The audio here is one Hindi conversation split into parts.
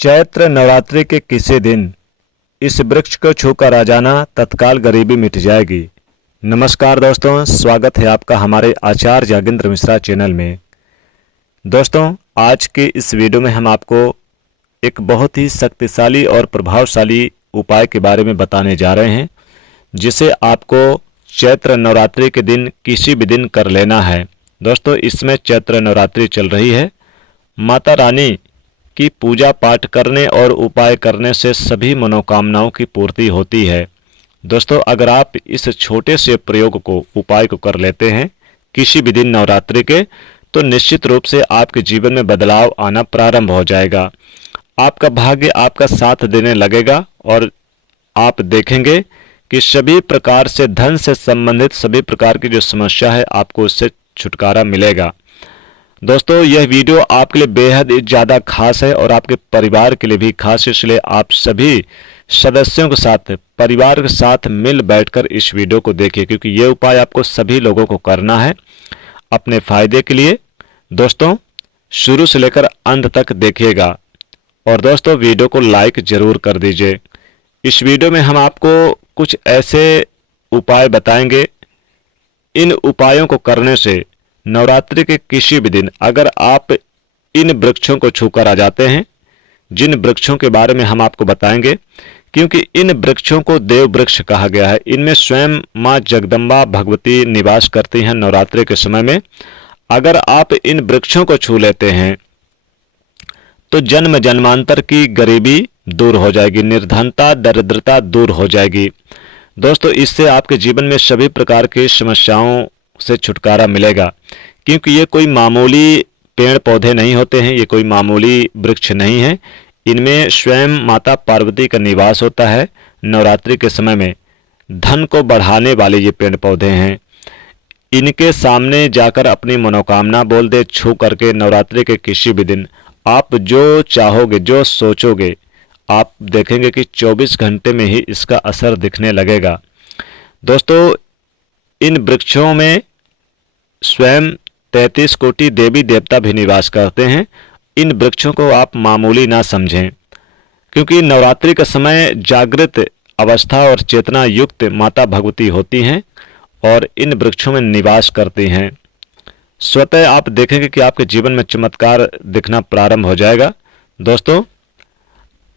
चैत्र नवरात्रि के किसी दिन इस वृक्ष को छूकर आ जाना, तत्काल गरीबी मिट जाएगी। नमस्कार दोस्तों, स्वागत है आपका हमारे आचार्य जागेंद्र मिश्रा चैनल में। दोस्तों, आज के इस वीडियो में हम आपको एक बहुत ही शक्तिशाली और प्रभावशाली उपाय के बारे में बताने जा रहे हैं, जिसे आपको चैत्र नवरात्रि के दिन किसी भी दिन कर लेना है। दोस्तों, इसमें चैत्र नवरात्रि चल रही है। माता रानी की पूजा पाठ करने और उपाय करने से सभी मनोकामनाओं की पूर्ति होती है। दोस्तों, अगर आप इस छोटे से प्रयोग को, उपाय को कर लेते हैं किसी भी दिन नवरात्रि के, तो निश्चित रूप से आपके जीवन में बदलाव आना प्रारंभ हो जाएगा। आपका भाग्य आपका साथ देने लगेगा और आप देखेंगे कि सभी प्रकार से, धन से संबंधित सभी प्रकार की जो समस्या है, आपको उससे छुटकारा मिलेगा। दोस्तों, यह वीडियो आपके लिए बेहद ज़्यादा खास है और आपके परिवार के लिए भी खास, इसलिए आप सभी सदस्यों के साथ, परिवार के साथ मिल बैठकर इस वीडियो को देखिए, क्योंकि ये उपाय आपको सभी लोगों को करना है अपने फायदे के लिए। दोस्तों, शुरू से लेकर अंत तक देखिएगा और दोस्तों वीडियो को लाइक जरूर कर दीजिए। इस वीडियो में हम आपको कुछ ऐसे उपाय बताएंगे। इन उपायों को करने से नवरात्रि के किसी भी दिन अगर आप इन वृक्षों को छूकर आ जाते हैं, जिन वृक्षों के बारे में हम आपको बताएंगे, क्योंकि इन वृक्षों को देव वृक्ष कहा गया है। इनमें स्वयं माँ जगदम्बा भगवती निवास करती हैं नवरात्रि के समय में। अगर आप इन वृक्षों को छू लेते हैं तो जन्म जन्मांतर की गरीबी दूर हो जाएगी, निर्धनता दरिद्रता दूर हो जाएगी। दोस्तों, इससे आपके जीवन में सभी प्रकार की समस्याओं से छुटकारा मिलेगा, क्योंकि ये कोई मामूली पेड़ पौधे नहीं होते हैं, ये कोई मामूली वृक्ष नहीं है। इनमें स्वयं माता पार्वती का निवास होता है। नवरात्रि के समय में धन को बढ़ाने वाले ये पेड़ पौधे हैं। इनके सामने जाकर अपनी मनोकामना बोल दे, छू करके नवरात्रि के किसी भी दिन आप जो चाहोगे, जो सोचोगे, आप देखेंगे कि 24 घंटे में ही इसका असर दिखने लगेगा। दोस्तों, इन वृक्षों में स्वयं 33 कोटि देवी देवता भी निवास करते हैं। इन वृक्षों को आप मामूली ना समझें, क्योंकि नवरात्रि का समय जागृत अवस्था और चेतना युक्त माता भगवती होती हैं और इन वृक्षों में निवास करती हैं। स्वतः आप देखेंगे कि आपके जीवन में चमत्कार दिखना प्रारंभ हो जाएगा। दोस्तों,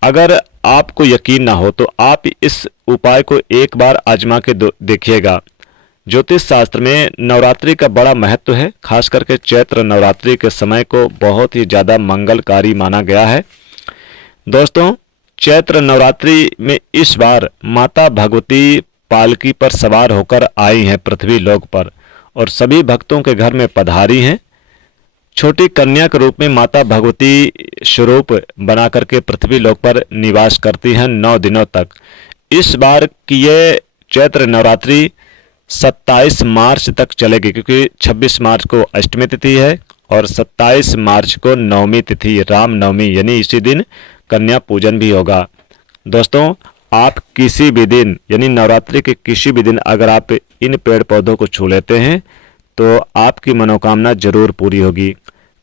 अगर आपको यकीन ना हो तो आप इस उपाय को एक बार आजमा के देखिएगा। ज्योतिष शास्त्र में नवरात्रि का बड़ा महत्व है। खास करके चैत्र नवरात्रि के समय को बहुत ही ज़्यादा मंगलकारी माना गया है। दोस्तों, चैत्र नवरात्रि में इस बार माता भगवती पालकी पर सवार होकर आई हैं पृथ्वी लोक पर और सभी भक्तों के घर में पधारी हैं। छोटी कन्या के रूप में माता भगवती स्वरूप बना करके पृथ्वी लोक पर निवास करती हैं 9 दिनों तक। इस बार की ये चैत्र नवरात्रि 27 मार्च तक चलेगी, क्योंकि 26 मार्च को अष्टमी तिथि है और 27 मार्च को नवमी तिथि, राम नवमी, यानी इसी दिन कन्या पूजन भी होगा। दोस्तों, आप किसी भी दिन, यानी नवरात्रि के किसी भी दिन अगर आप इन पेड़ पौधों को छू लेते हैं तो आपकी मनोकामना जरूर पूरी होगी।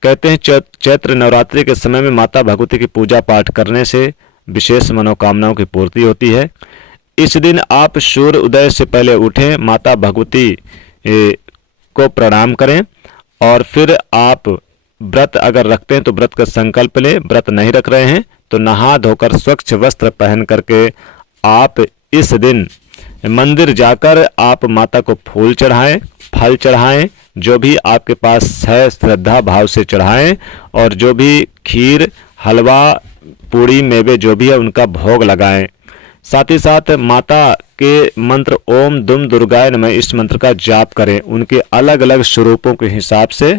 कहते हैं चैत्र नवरात्रि के समय में माता भगवती की पूजा पाठ करने से विशेष मनोकामनाओं की पूर्ति होती है। इस दिन आप सूर्य उदय से पहले उठें, माता भगवती को प्रणाम करें और फिर आप व्रत अगर रखते हैं तो व्रत का संकल्प लें। व्रत नहीं रख रहे हैं तो नहा धोकर स्वच्छ वस्त्र पहन करके आप इस दिन मंदिर जाकर आप माता को फूल चढ़ाएं, फल चढ़ाएं, जो भी आपके पास है श्रद्धा भाव से चढ़ाएं और जो भी खीर, हलवा, पूड़ी, मेवे जो भी है उनका भोग लगाएं। साथ ही साथ माता के मंत्र ओम दुम दुर्गाय नमः, इस मंत्र का जाप करें। उनके अलग अलग स्वरूपों के हिसाब से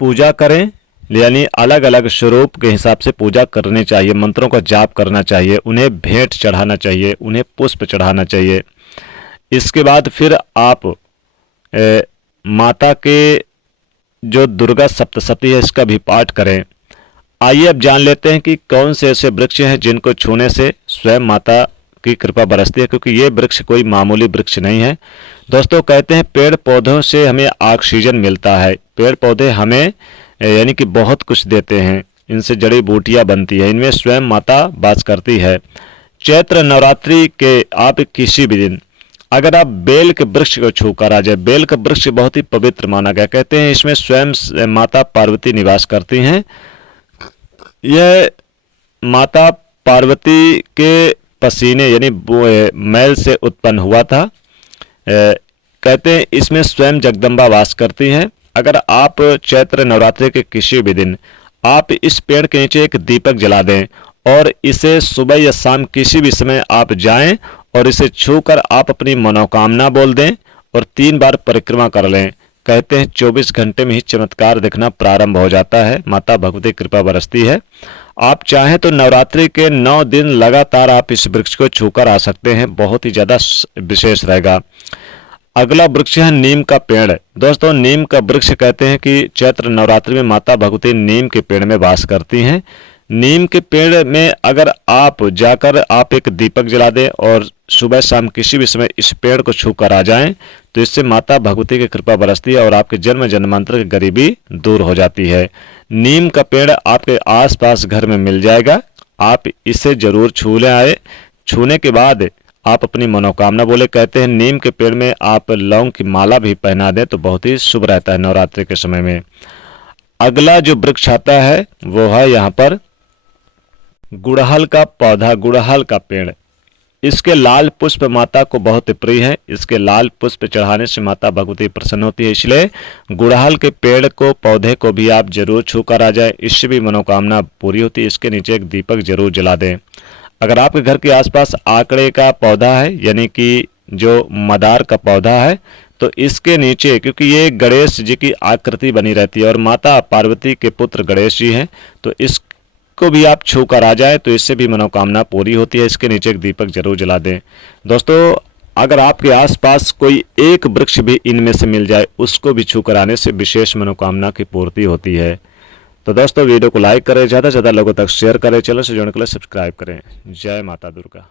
पूजा करें, यानी अलग अलग स्वरूप के हिसाब से पूजा करनी चाहिए, मंत्रों का जाप करना चाहिए, उन्हें भेंट चढ़ाना चाहिए, उन्हें पुष्प चढ़ाना चाहिए। इसके बाद फिर आप माता के जो दुर्गा सप्तशती है इसका भी पाठ करें। आइए अब जान लेते हैं कि कौन से ऐसे वृक्ष हैं जिनको छूने से स्वयं माता की कृपा बरसती है, क्योंकि ये वृक्ष कोई मामूली वृक्ष नहीं है। दोस्तों, कहते हैं पेड़ पौधों से हमें ऑक्सीजन मिलता है। पेड़ पौधे हमें यानी कि बहुत कुछ देते हैं। इनसे जड़ी बूटियां बनती है, इनमें स्वयं माता वास करती है। चैत्र नवरात्रि के आप किसी भी दिन अगर आप बेल के वृक्ष को छूकर आ जाए, बेल का वृक्ष बहुत ही पवित्र माना गया, कहते हैं इसमें स्वयं माता पार्वती निवास करती हैं। यह माता पार्वती के पसीने यानी मैल से उत्पन्न हुआ था। कहते हैं इसमें स्वयं जगदम्बा वास करती हैं। अगर आप चैत्र नवरात्रि के किसी भी दिन आप इस पेड़ के नीचे एक दीपक जला दें और इसे सुबह या शाम किसी भी समय आप जाएं और इसे छूकर आप अपनी मनोकामना बोल दें और 3 बार परिक्रमा कर लें, कहते हैं 24 घंटे में ही चमत्कार दिखना प्रारंभ हो जाता है। माता भगवती कृपा बरसती है। आप चाहें तो नवरात्रि के 9 दिन लगातार आप इस वृक्ष को छूकर आ सकते हैं, बहुत ही ज़्यादा विशेष रहेगा। अगला वृक्ष है नीम का पेड़। दोस्तों, नीम का वृक्ष कहते हैं कि चैत्र नवरात्रि में माता भगवती नीम के पेड़ में वास करती हैं। नीम के पेड़ में अगर आप जाकर आप एक दीपक जला दें और सुबह शाम किसी भी समय इस पेड़ को छूकर आ जाएं तो इससे माता भगवती की कृपा बरसती है और आपके जन्म जन्मांतर की गरीबी दूर हो जाती है। नीम का पेड़ आपके आसपास घर में मिल जाएगा, आप इसे जरूर छू ले आए। छूने के बाद आप अपनी मनोकामना बोले, कहते हैं नीम के पेड़ में आप लौंग की माला भी पहना दें तो बहुत ही शुभ रहता है नवरात्रि के समय में। अगला जो वृक्ष आता है वो है यहाँ पर गुड़हल का पौधा, गुड़हल का पेड़। इसके लाल पुष्प माता को बहुत प्रिय है। इसके लाल पुष्प चढ़ाने से माता भगवती प्रसन्न होती है, इसलिए गुड़हल के पेड़ को पौधे को भी आप जरूर छूकर आ जाए, इससे भी मनोकामना पूरी होती है। इसके नीचे एक दीपक जरूर जला दें। अगर आपके घर के आसपास आकड़े का पौधा है यानी कि जो मदार का पौधा है तो इसके नीचे, क्योंकि ये गणेश जी की आकृति बनी रहती है और माता पार्वती के पुत्र गणेश जी हैं, तो इसको भी आप छू कर आ जाए तो इससे भी मनोकामना पूरी होती है। इसके नीचे एक दीपक जरूर जला दें। दोस्तों, अगर आपके आसपास कोई एक वृक्ष भी इनमें से मिल जाए उसको भी छू कर आने से विशेष मनोकामना की पूर्ति होती है। तो दोस्तों, वीडियो को लाइक करें, ज़्यादा से ज़्यादा लोगों तक शेयर करें, चैनल से जुड़ने के लिए सब्सक्राइब करें। जय माता दुर्गा।